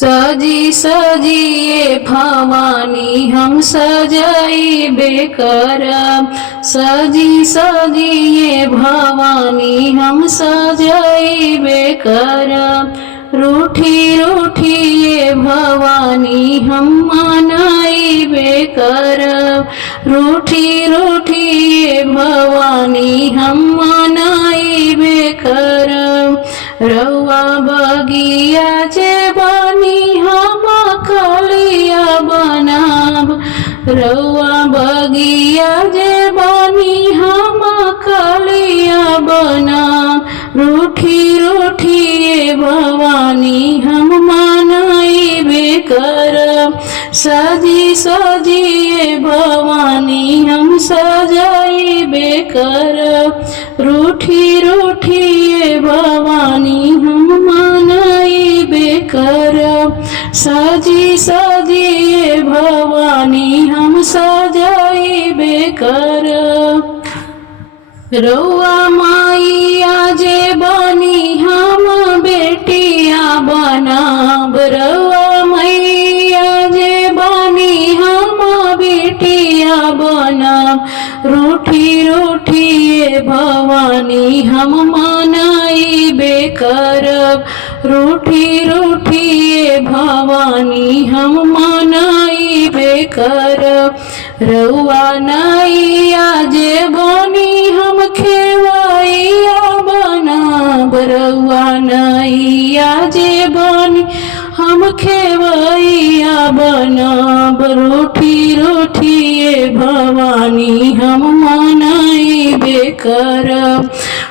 सजी सजिए भवानी हम सजाइबे करब। सजी सजिए भवानी हम सजाइबे करब। रूठी रूठिए भवानी हम मनाइबे करब। रूठी रूठिए भवानी हम मनाइबे करब। रउआ बगिया जे बनी हम कलिया बनाब। रउआ बगिया जे बनी हम कलिया बनाब। रूठी रूठिए भवानी हम मनाइबे करब। सजी सजिए भवानी हम सजाइबे करब। रूठी रूठिए भवानी हम मनाइबे करब। सजी सजिए भवानी हम सजाइबे करब। रउआ माइया जे बनी हम बेटिया बनाब। रउआ मैया जे बनी हम बेटिया बनाब। रूठी रूठिए भवानी हम मनाइबे करब। रूठी रूठिए भवानी हम मनाइबे करब। रउआ नैया जे बनी हम खेवैया बनाब। रउआ नैया जे बनी हम खेवैया बनाब। रूठी रूठिए भवानी हम मनाइबे करब।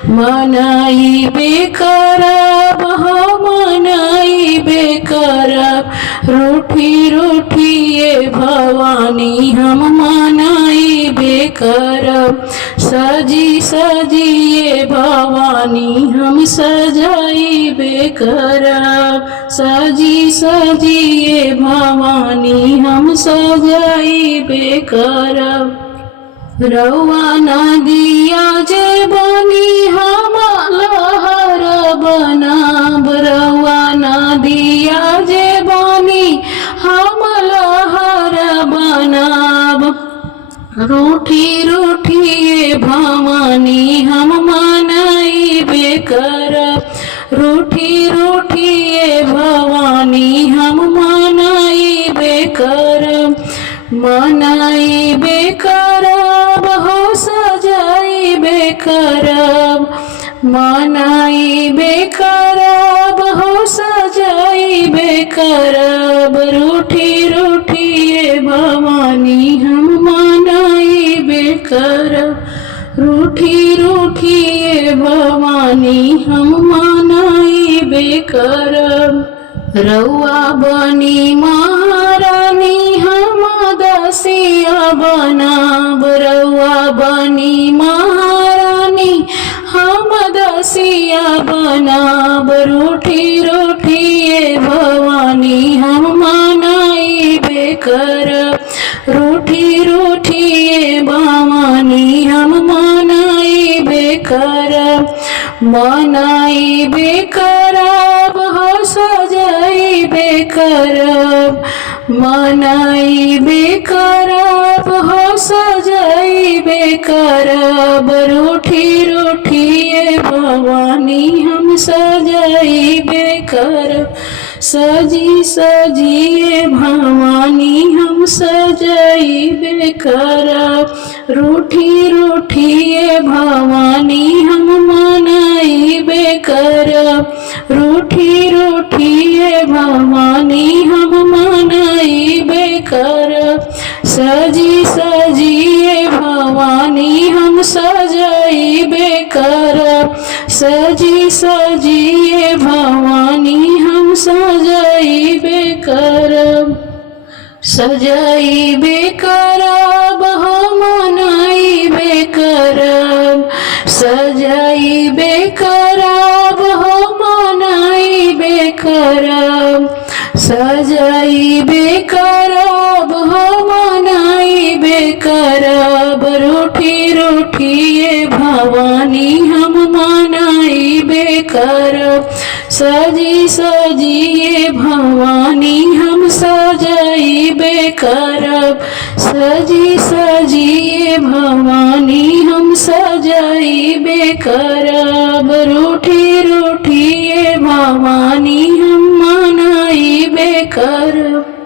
मनाइबे करब हो मनाइबे करब। रूठी रूठिए भवानी हम मनाइबे करब। सजी सजिए भवानी हम सजाइबे करब। सजी सजिए भवानी हम सजाइबे करब। रउआ नदिया जे बनी हम लहर बनाब। रउआ नदिया जे बनी हम लहर बनाब। रूठी रूठिए भवानी हम मनाइबे करब। रूठी रूठिए भवानी हम मनाइबे करब। मनाइबे करब हो सजाइबे करब। मनाइबे करब हो सजाइबे करब। रूठी रूठिए भवानी हम मनाइबे करब। रूठी रूठिए भवानी हम मनाइबे करब। रउआ बनी महारानी हम दसिया बनाब। रउआ बनी महारानी हम दसिया बनाब। रूठी रूठिए भवानी हम मनाइबे करब। रूठी रूठिए भवानी हम मनाइबे करब। मनाइबे करब हो सजाइबे करब। मनाइबे करब हो सजाइबे करब। रूठी रूठिए भवानी हम सजाइबे करब। सजी सजिए भवानी हम सजाइबे करब। रूठी रूठिए भवानी हम मनाइबे करब। रूठी रूठिए भवानी हम मनाइबे करब। सजी सजिए भवानी हम सजाइबे करब। सजी सजिए भवानी हम सजाइबे करब। सजाइबे करब हो मनाइबे करब। सजाइबे करब हो मनाइबे करब। सजाइबे करब हो मनाइबे करब। रूठी रूठिए भवानी हम मनाइबे करब। सजी सजिए भवानी करब। सजी सजिए भवानी हम सजाइबे करब। रूठी रूठिए भवानी हम मनाइबे करब।